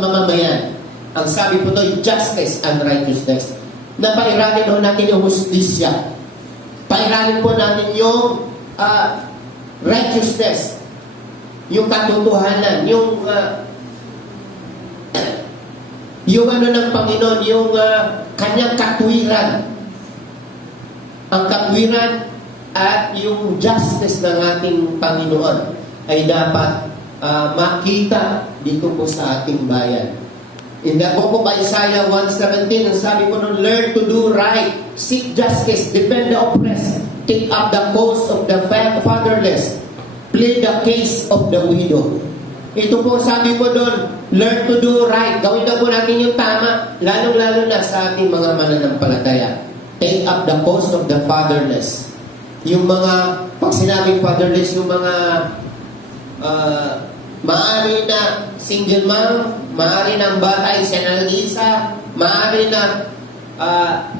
mamamayan. Ang sabi po doon, justice and righteousness. Na pairalin ho natin yung hustisya. Pairalin po natin yung ah, righteousness. Yung katotohanan. Yung ah, yung ano ng Panginoon, yung ah, kanyang katwiran. Ang katwiran at yung justice ng ating Panginoon ay dapat ah, makita dito po sa ating bayan. In the book of Isaiah 1.17, ang sabi po nun, learn to do right, seek justice, defend the oppressed, take up the cause of the fa- fatherless, plead the case of the widow. Ito po sabi ko doon, learn to do right. Gawin na po natin yung tama, lalong-lalo na sa ating mga mananampalataya. Take up the cause of the fatherless. Yung mga, pag sinabing fatherless, yung mga uh, maari na single mom, maari na ang bata ay siya na nag-iisa, maari na ah,